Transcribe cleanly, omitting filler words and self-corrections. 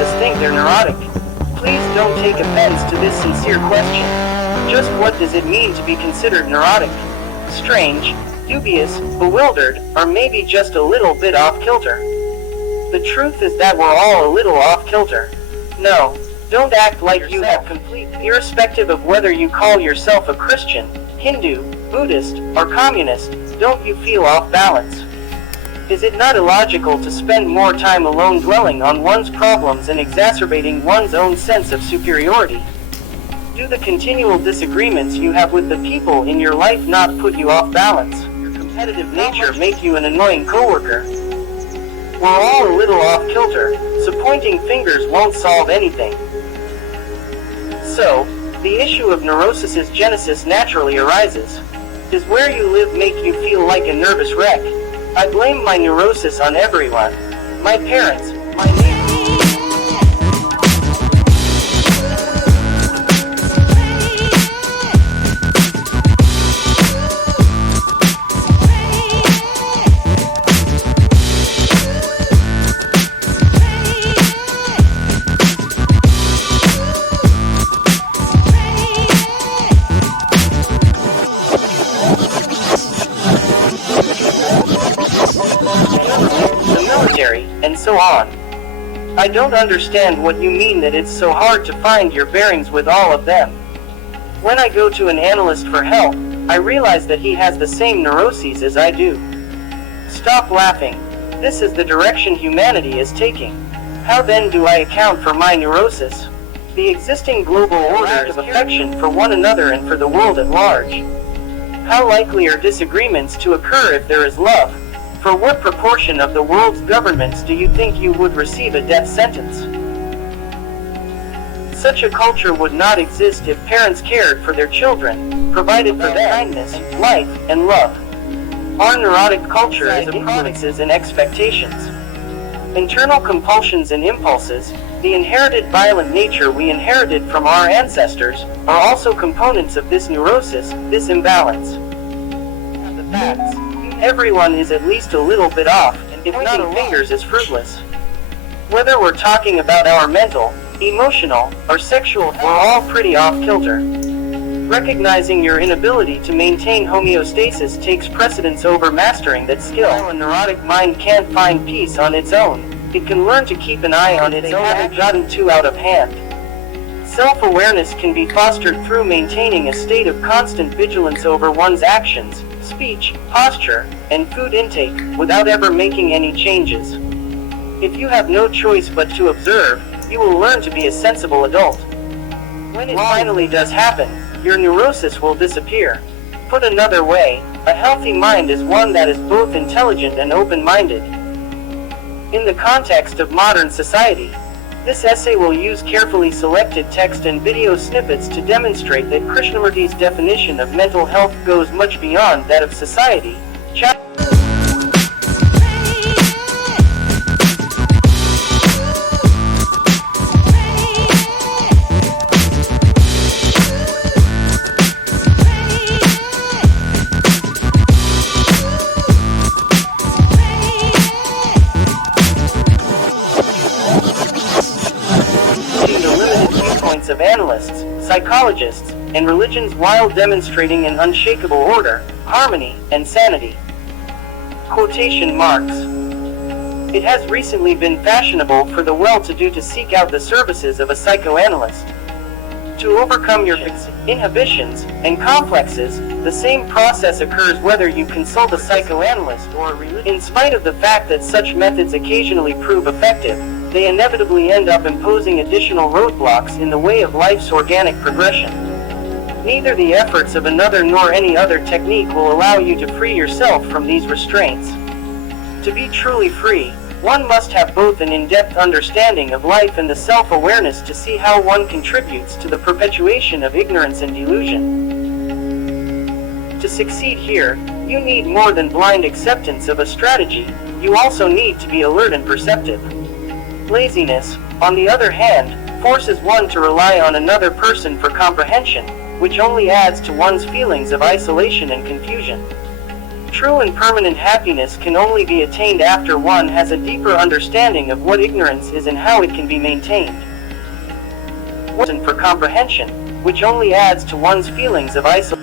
narcissists think they're neurotic? Please don't take offense to this sincere question. Just what does it mean to be considered neurotic? Strange, dubious, bewildered, or maybe just a little bit off kilter? The truth is that we're all a little off kilter. No, don't act like you have complete, irrespective of whether you call yourself a Christian, Hindu, Buddhist, or communist, don't you feel off balance? Is it not illogical to spend more time alone dwelling on one's problems and exacerbating one's own sense of superiority? Do the continual disagreements you have with the people in your life not put you off balance? Your competitive nature make you an annoying coworker? We're all a little off kilter, so pointing fingers won't solve anything. So, the issue of neurosis' genesis naturally arises. Does where you live make you feel like a nervous wreck? I blame my neurosis on everyone. My parents, my neighbors. And so on. I don't understand what you mean that it's so hard to find your bearings with all of them. When I go to an analyst for help, I realize that he has the same neuroses as I do. Stop laughing. This is the direction humanity is taking. How then do I account for my neurosis? The existing global order of affection for one another and for the world at large. How likely are disagreements to occur if there is love? For what proportion of the world's governments do you think you would receive a death sentence? Such a culture would not exist if parents cared for their children, provided for them kindness, life, and love. Our neurotic culture is influences and expectations. Internal compulsions and impulses, the inherited violent nature we inherited from our ancestors, are also components of this neurosis, this imbalance. The facts. Everyone is at least a little bit off, and if pointing fingers is fruitless. Whether we're talking about our mental, emotional, or sexual, we're all pretty off kilter. Recognizing your inability to maintain homeostasis takes precedence over mastering that skill. While a neurotic mind can't find peace on its own, it can learn to keep an eye on its own haven't gotten too out of hand. Self-awareness can be fostered through maintaining a state of constant vigilance over one's actions, speech, posture, and food intake, without ever making any changes. If you have no choice but to observe, you will learn to be a sensible adult. When it finally does happen, your neurosis will disappear. Put another way, a healthy mind is one that is both intelligent and open-minded. In the context of modern society, this essay will use carefully selected text and video snippets to demonstrate that Krishnamurti's definition of mental health goes much beyond that of society. Of analysts, psychologists, and religions while demonstrating an unshakable order, harmony, and sanity. Quotation marks. It has recently been fashionable for the well-to-do to seek out the services of a psychoanalyst. To overcome your inhibitions and complexes, the same process occurs whether you consult a psychoanalyst or a religion. In spite of the fact that such methods occasionally prove effective, they inevitably end up imposing additional roadblocks in the way of life's organic progression. Neither the efforts of another nor any other technique will allow you to free yourself from these restraints. To be truly free, one must have both an in-depth understanding of life and the self-awareness to see how one contributes to the perpetuation of ignorance and delusion. To succeed here, you need more than blind acceptance of a strategy, you also need to be alert and perceptive. Laziness, on the other hand, forces one to rely on another person for comprehension, which only adds to one's feelings of isolation and confusion. True and permanent happiness can only be attained after one has a deeper understanding of what ignorance is and how it can be maintained. For comprehension, which only adds to one's feelings of isolation.